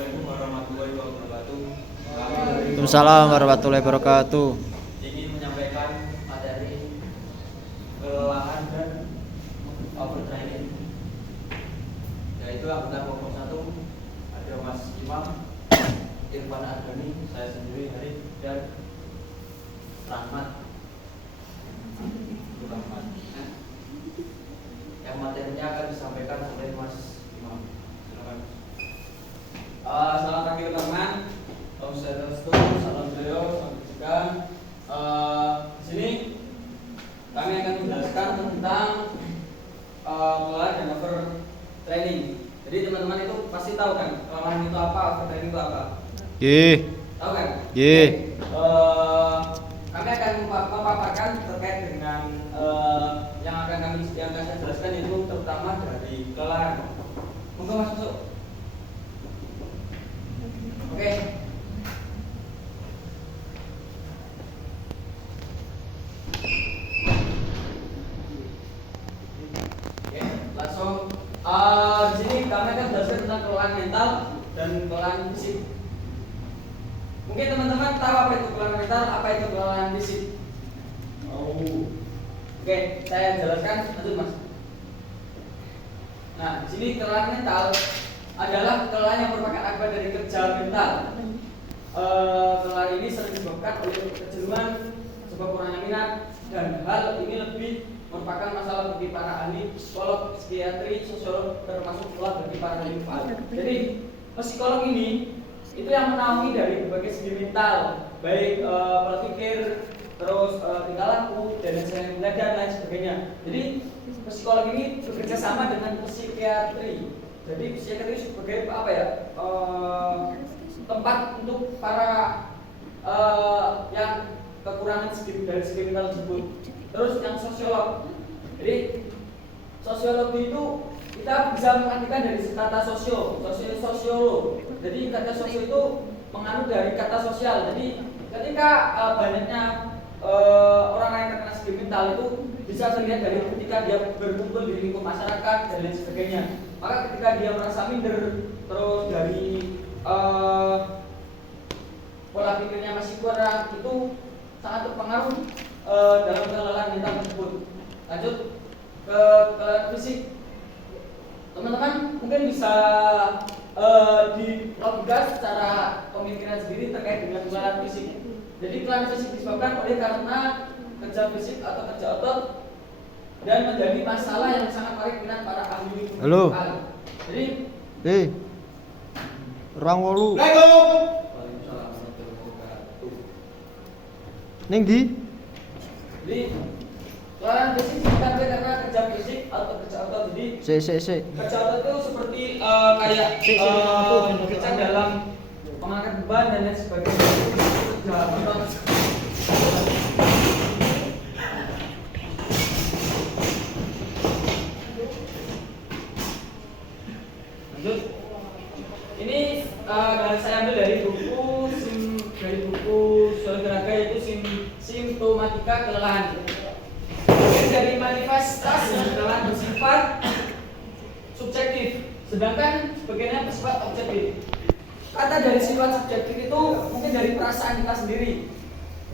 Waalaikumsalam warahmatullahi wabarakatuh. Ingin menyampaikan materi kelelahan dan overtraining, yaitu anggota kelompok 1 ada Mas Imam, Irfan Ardhani, saya sendiri Harif dan Rahmat. Yang materinya akan disampaikan oleh Mas Imam. Silakan. Selamat pagi teman-teman. Om Swastiastu, salam beliau, salam kebajikan. Di sini kami akan menjelaskan tentang kelelahan dan overtraining. Jadi teman-teman itu pasti tahu kan kelelahan itu apa, overtraining itu apa? Tahu kan? Kami akan memaparkan terkait dengan yang akan saya jelaskan itu terutama dari kelelahan. Monggo masuk. Oke. Langsung. Di sini kami akan belajar tentang kelelahan mental dan kelelahan fisik. Mungkin teman-teman tahu apa itu kelelahan mental, apa itu kelelahan fisik. Oke, saya jelaskan. Lanjut Mas. Nah, di sini kelelahan mental adalah kelelahan yang merupakan akibat dari kerja mental. Kelelahan ini sering disebabkan oleh kejenuhan, sebab kurangnya minat, dan hal ini lebih merupakan masalah bagi para ahli psikolog, psikiatri, sosiolog, termasuk pula bagi para ahli psikologi. Jadi psikolog ini itu yang menaungi dari berbagai segi mental, baik pola pikir, terus tingkah laku, dan lain sebagainya. Jadi psikolog ini bekerja sama dengan psikiatri. Jadi psikiatri sebagai apa ya? Tempat untuk para yang kekurangan dari segi mental tersebut. Terus yang sosiolog. Jadi sosiologi itu kita bisa mengartikan dari kata sosiolog. Jadi kata sosio itu menganut dari kata sosial. Jadi ketika banyaknya orang yang terkena segi mental itu bisa terlihat dari ketika dia berkumpul di lingkup masyarakat dan lain sebagainya. Maka ketika dia merasa minder, terus dari pola pikirnya masih kurang, itu sangat terpengaruh dalam kelelahan mental tersebut. Lanjut ke kelelahan fisik. Teman-teman mungkin bisa dilogika secara pemikiran sendiri terkait dengan kelelahan fisik. Jadi kelelahan fisik disebabkan oleh karena kerja fisik atau kerja otot dan menjadi masalah yang sangat menarik minat para ahli. Halo. Jadi Orang wolu. Waalaikumsalam warahmatullahi wabarakatuh. Ning ndi? Jadi kelelahan fisik disebabkan karena kerja fisik atau kerja otot. Jadi Sik. kerja otot itu seperti kayak kerja dalam mengangkat beban dan lain sebagainya. Kerja otot. Lanjut. Ini saya ambil dari buku Sosiologi yaitu Simptomatika Kelelahan. Dari manifestasi kelelahan bersifat subjektif, sedangkan sebagainya bersifat objektif. Kata dari sifat subjektif itu mungkin dari perasaan kita sendiri.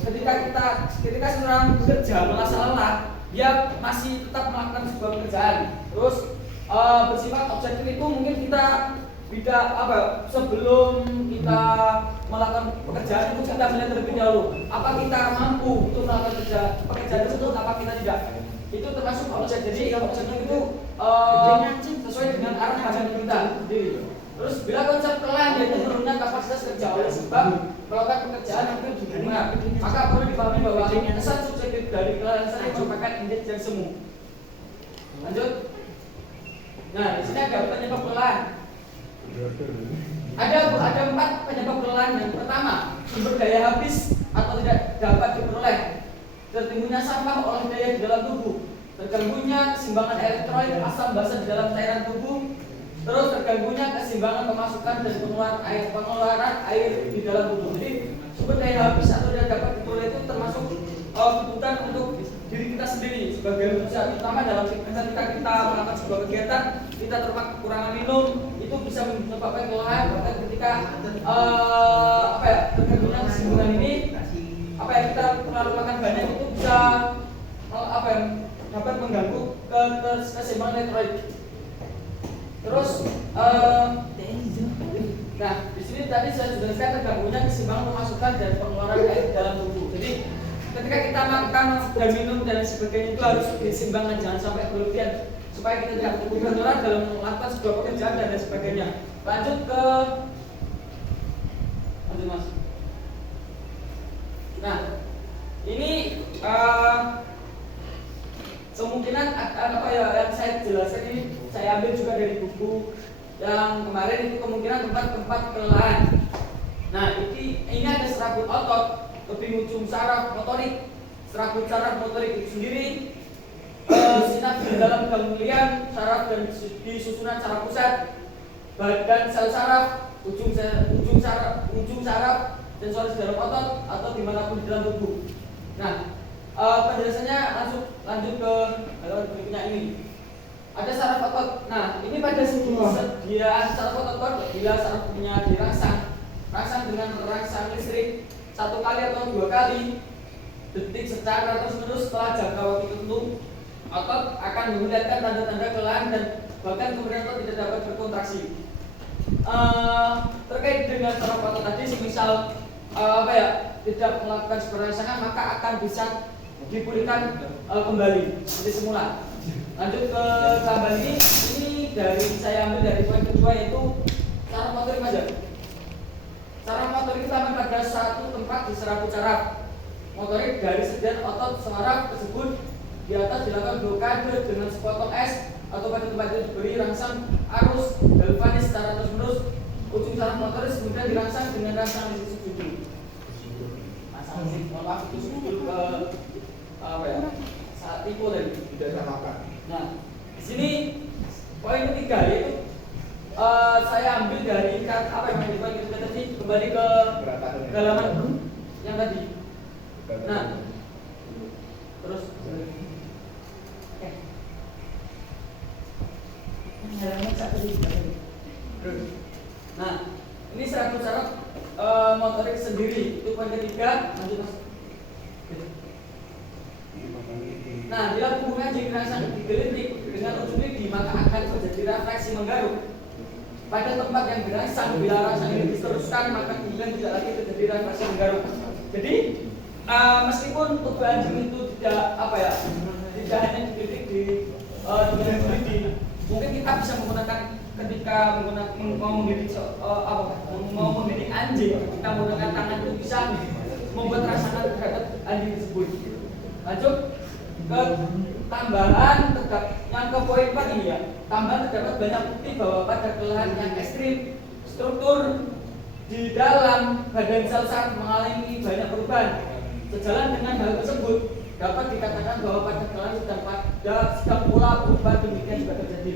Ketika seorang bekerja merasa lelah, dia masih tetap melakukan sebuah pekerjaan. Terus bersifat objektif itu mungkin kita sebelum kita melakukan pekerjaan itu kita melihat terlebih dahulu apa kita mampu untuk melakukan pekerjaan tersebut, apa kita tidak. Itu termasuk objek. Jadi objek itu sesuai dengan arah badan kita. Terus bila konsep kelelahan yaitu menurunnya kapasitas kerja oleh sebab melakukan pekerjaan yang tidak didengar, maka perlu dipahami bahwa kesan subjektif dari kelelahan tersebut merupakan indeks yang semu. Lanjut. Nah, di sini ada penyebab kelelahan. Ada 4 penyebab kelelahan. Yang pertama, sumber daya habis atau tidak dapat diperoleh, tertimbulnya sampah oleh daya di dalam tubuh, terganggunya keseimbangan elektrolit asam basa di dalam cairan tubuh, terus terganggunya keseimbangan pemasukan dan pengeluaran air di dalam tubuh. Jadi sumber daya habis atau tidak dapat diperoleh itu termasuk kebutuhan untuk diri kita sendiri sebagai manusia, terutama dalam ketika kita melakukan sebuah kegiatan, kita terpaksa kekurangan minum, itu bisa menyebabkan kelelahan. Bahkan ketika terganggunya kesimbangan ini kita terlalu makan banyak itu bisa dapat mengganggu keseimbangan elektrolit. Terus nah di sini tadi saya sudah jelaskan terganggunya keseimbangan pemasukan dan pengeluaran air dalam tubuh. Jadi ketika kita makan dan minum dan sebagainya itu harus diseimbangkan, jangan sampai berlebihan supaya kita tidak kebetulan dalam melakukan sebuah pekerjaan dan lain sebagainya. Lanjut mas. Nah ini kemungkinan yang saya jelaskan ini saya ambil juga dari buku yang kemarin itu kemungkinan tempat-tempat kelelahan. Nah ini ada serabut otot, tebing ujung saraf motorik. Serabut saraf motorik itu sendiri sinapsi di dalam ganglion saraf dan di susunan saraf pusat, badan sel saraf, ujung saraf sensoris dalam otot atau dimanapun di dalam tubuh. Nah penjelasannya lanjut ke berikutnya ini. Ada saraf otot. Nah ini pada sediaan saraf otot bila sarafnya dirangsang dengan rangsang listrik 1 kali atau 2 kali detik secara terus-menerus setelah jangka waktu tertentu, otot akan memperlihatkan tanda-tanda kelelahan dan bahkan kemudian otot tidak dapat berkontraksi. Terkait dengan saraf otot tadi, semisal tidak melakukan sebuah rangsangan, maka akan bisa dipulihkan kembali seperti semula. Lanjut ke gambar ini saya ambil dari poin kedua, yaitu saraf motorik aja. Saraf motorik itu aman pada satu tempat di serabut saraf motorik dari sediaan otot saraf tersebut. Di atas dilakukan blokade dengan sepotong es atau pada tempat itu diberi rangsang arus galvanis secara terus-menerus. Ujung saraf motoris kemudian dirangsang dengan rangsang listrik subjudul. Rangsang listrik, itu subjudul ke saat tipe tadi tidak samakan. Nah, di sini poin ketiga yaitu saya ambil dari poin ketiga tadi, kembali ke halaman yang tadi. Nah, terus nah, ini serabut saraf motorik sendiri, itu poin ketiga. Lanjut mas. Nah, bila hubungan jika dirangsang digelitik dengan ujung lidi, maka akan terjadi refleksi menggaruk pada tempat yang dirangsang. Bila rangsang ini diteruskan, maka kemudian tidak lagi terjadi refleksi menggaruk. Jadi meskipun tubuh anjing itu tidak hanya digelitik dengan lidi, mungkin kita bisa menggunakan ketika mau mendidik anjing, kita menggunakan tangan itu bisa membuat rangsangan terhadap anjing tersebut. Lanjut ke tambahan yang ke poin 4 ini ya. Tambahan terdapat banyak bukti bahwa pada kelelahan yang ekstrim, struktur di dalam badan sel saraf mengalami banyak perubahan. Sejalan dengan hal tersebut, dapat dikatakan bahwa pada kelelahan sedang pola perubahan demikian juga terjadi.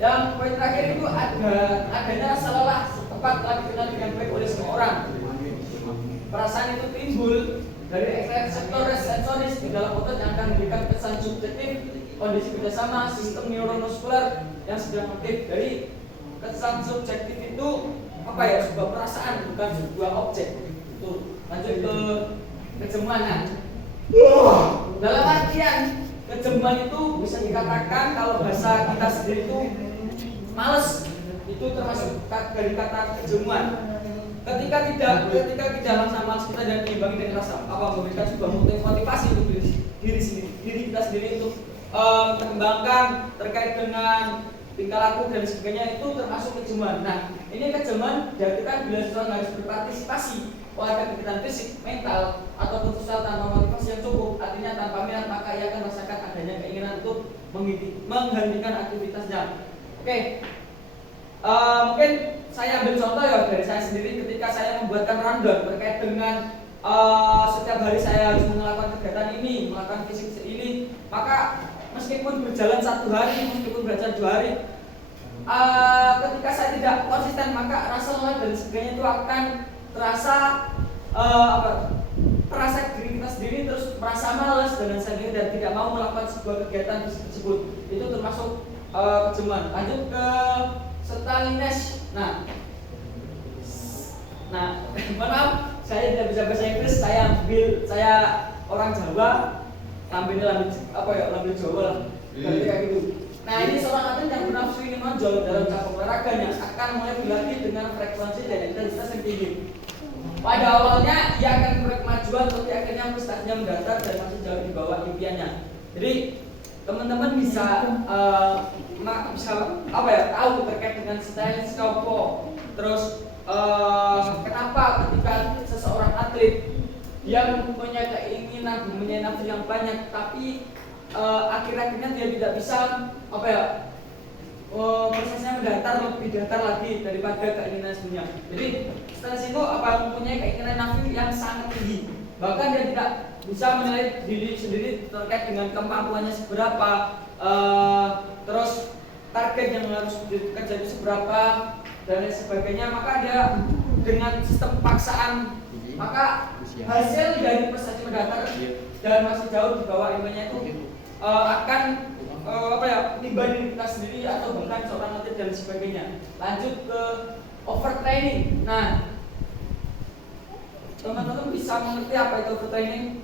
Yang poin terakhir itu adanya rasa lelah tepat telah dikenal dengan baik oleh seseorang. Perasaan itu timbul dari reseptor sensoris di dalam otot yang akan memberikan kesan subjektif kondisi kerjasama sistem neuromuskular yang sedang aktif. Dari kesan subjektif itu sebuah perasaan, bukan sebuah objek. Tuh, lanjut ke kejemuan. Dalam artian kejemuan itu bisa dikatakan kalau bahasa kita sendiri itu males, itu termasuk dari kata kejemuan. Ketika tidak langsung malas kita dan diimbangi dengan rasa memberikan sebuah motivasi untuk diri kita sendiri untuk mengembangkan terkait dengan tingkah laku dan sebagainya, itu termasuk kejenuhan. Nah, ini kejenuhan diartikan bila seseorang harus berpartisipasi pada kegiatan fisik, mental ataupun sosial tanpa motivasi yang cukup, artinya tanpa minat, maka ia akan merasakan adanya keinginan untuk menghentikan aktivitasnya. Oke. Mungkin saya ambil contoh ya dari saya sendiri ketika saya membuatkan rundown terkait dengan setiap hari saya harus melakukan kegiatan ini, melakukan fisik ini, maka meskipun berjalan 1 hari, meskipun berjalan 2 hari, ketika saya tidak konsisten, maka rasa lelah dan sebagainya itu akan terasa merasa diri kita sendiri terus merasa malas dan sebagainya dan tidak mau melakukan sebuah kegiatan tersebut. Itu termasuk kejenuhan. Lanjut ke Staliness. Nah, maaf, saya tidak bisa bahasa Inggris. Saya orang Jawa, tampilnya lambe Jawa, berarti kayak gitu. Nah, ini seorang atlet yang bernafsu ingin menonjol dalam cabang olahraganya akan mulai berlatih dengan frekuensi dan intensitas yang tinggi. Pada awalnya ia akan memperoleh kemajuan, tapi akhirnya prestasinya mendatar dan masih jauh di bawah impiannya. Jadi teman-teman bisa tahu terkait dengan style Skopo. Terus kenapa ketika seseorang atlet dia mempunyai keinginan, mempunyai nafsu yang banyak, tapi akhir-akhirnya dia tidak bisa prosesnya mendatar lebih datar lagi daripada keinginan sebelumnya. Jadi stres itu mempunyai keinginan nafsu yang sangat tinggi, bahkan dia tidak bisa menilai diri sendiri terkait dengan kemampuannya seberapa, terus target yang harus dikejar seberapa dan lain sebagainya. Maka dia dengan sistem paksaan, maka hasil dari prestasi mendatar dan masih jauh di bawah impiannya itu akan tiba diri kita sendiri atau bahkan seorang atlet dan sebagainya. Lanjut ke overtraining. Nah, teman-teman bisa mengerti apa itu overtraining?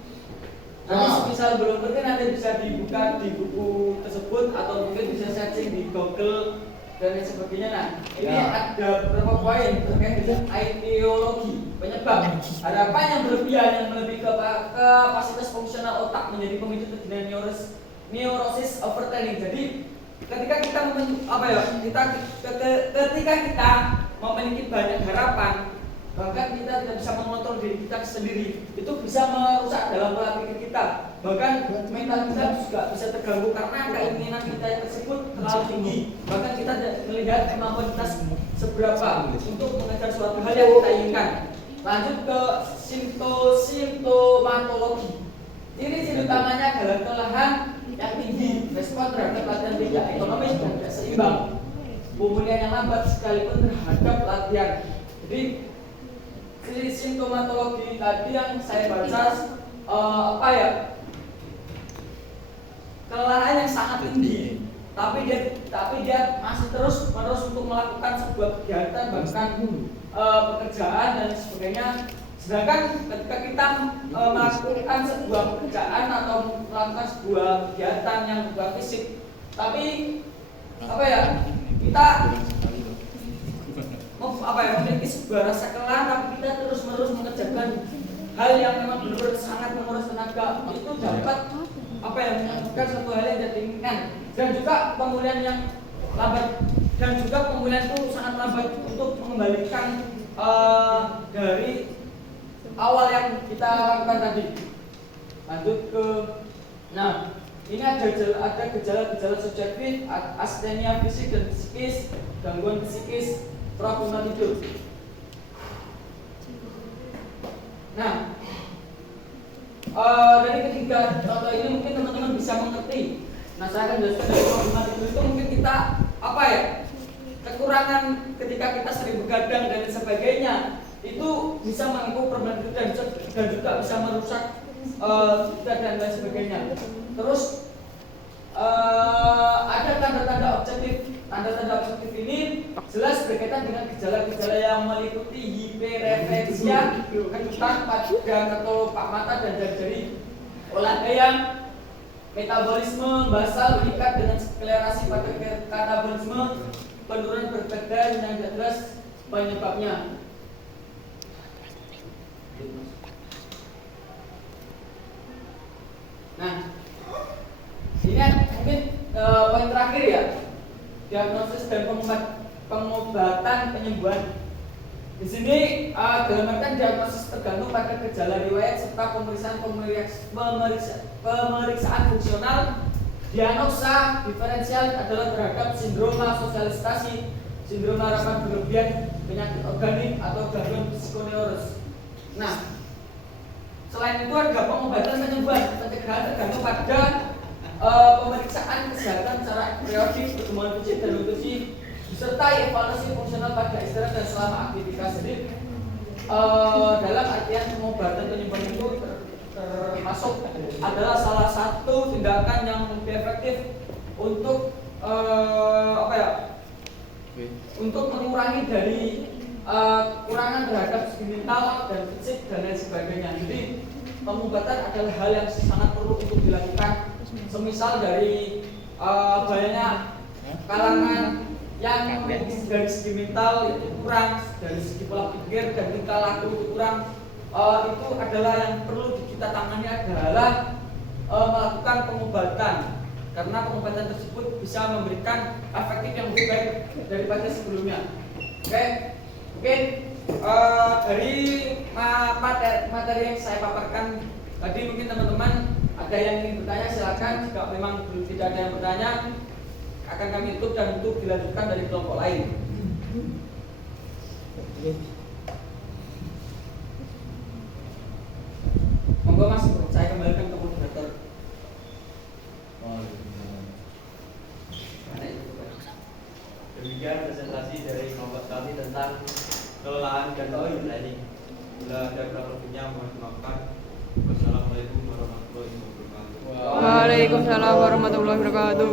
Nanti misal belum ngerti, nanti bisa dibuka di buku tersebut atau mungkin bisa searching di Google dan lain sebagainya. Nah, ini ada beberapa poin terkait dengan etiologi penyebab. Ada apa yang berlebihan yang melebihi kapasitas fungsional otak menjadi pemicu terjadinya neurosis overtraining. Jadi ketika kita memiliki banyak harapan, bahkan kita tidak bisa mengontrol diri kita sendiri, itu bisa merusak dalam pola pikir kita. Bahkan mental kita juga bisa terganggu karena keinginan kita tersebut terlalu tinggi. Bahkan kita tidak melihat kemampuan kita seberapa untuk mengejar suatu hal yang kita inginkan. Lanjut ke simptomatologi. Ciri-ciri utamanya adalah kelelahan yang tinggi, respon terhadap latihan tidak ekonomis dan tidak seimbang, pemulihan yang lambat sekalipun terhadap latihan. Jadi ciri simptomatologi tadi yang saya baca kelelahan yang sangat tinggi, tapi dia masih terus untuk melakukan sebuah kegiatan, bahkan pekerjaan dan sebagainya. Sedangkan ketika kita melakukan sebuah pekerjaan atau melakukan sebuah kegiatan yang berbau fisik, tapi kita memiliki sebuah rasa kelelahan, tapi kita terus-menerus mengerjakan hal yang memang benar-benar sangat menguras tenaga, itu dapat menyebabkan suatu hal yang tidak diinginkan, dan juga pemulihan yang lambat, dan juga pemulihan itu sangat lambat untuk mengembalikan dari awal yang kita lakukan tadi. Lanjut ke, ini ada gejala-gejala subjektif, astenia fisik dan psikis, gangguan psikis, problem tidur. Dari ketiga contoh ini mungkin teman-teman bisa mengerti. Saya akan jelaskan dari problem tidur itu mungkin kita kekurangan ketika kita sering begadang dan sebagainya, itu bisa mengganggu problem tidur dan juga bisa merusak kita dan lain sebagainya. Terus ada tanda-tanda objektif ini jelas berkaitan dengan gejala-gejala yang meliputi hiperrefleksia, kejutan pada kelopak mata dan jari-jari, olah daya, metabolisme basal meningkat dengan sklerasi pada katabolisme, penurunan berat badan yang tidak jelas penyebabnya. Ini mungkin poin terakhir ya, diagnosis dan pengobatan penyembuhan. Di sini dalam artian diagnosis tergantung pada gejala riwayat serta pemeriksaan fungsional. Diagnosa diferensial adalah terhadap sindroma sosialisasi, sindrom harapan berlebihan, penyakit organik atau gangguan psikoneuros. Selain itu ada pengobatan penyembuhan. Pencegahan tergantung pada pemeriksaan kesehatan secara periodik, pertemuan fisik dan nutrisi, disertai evaluasi fungsional pada istirahat dan selama aktivitas. Jadi dalam artian pengobatan penyembuhan itu termasuk adalah salah satu tindakan yang lebih efektif untuk apa ya? Untuk mengurangi dari kurangan terhadap segi mental dan fisik dan lain sebagainya. Jadi pengobatan adalah hal yang sangat perlu untuk dilakukan. Semisal dari banyak kalangan yang dari segi mental itu kurang, dari segi pola pikir dan tingkah laku itu kurang, itu adalah yang perlu kita tangani adalah melakukan pengobatan, karena pengobatan tersebut bisa memberikan efektif yang lebih baik daripada sebelumnya. Oke, mungkin dari materi yang saya paparkan tadi, mungkin teman-teman ada yang ingin bertanya, silakan. Jika memang belum tidak ada yang bertanya, akan kami tutup dan untuk dilanjutkan dari kelompok lain. Monggo Mas, saya kembalikan ke moderator. Demikian presentasi dari kelompok kami tentang kelelahan dan training. Bila ada kurang lebihnya mohon dimaafkan. Wassalamualaikum warahmatullahi wabarakatuh. Waalaikumsalam warahmatullahi wabarakatuh.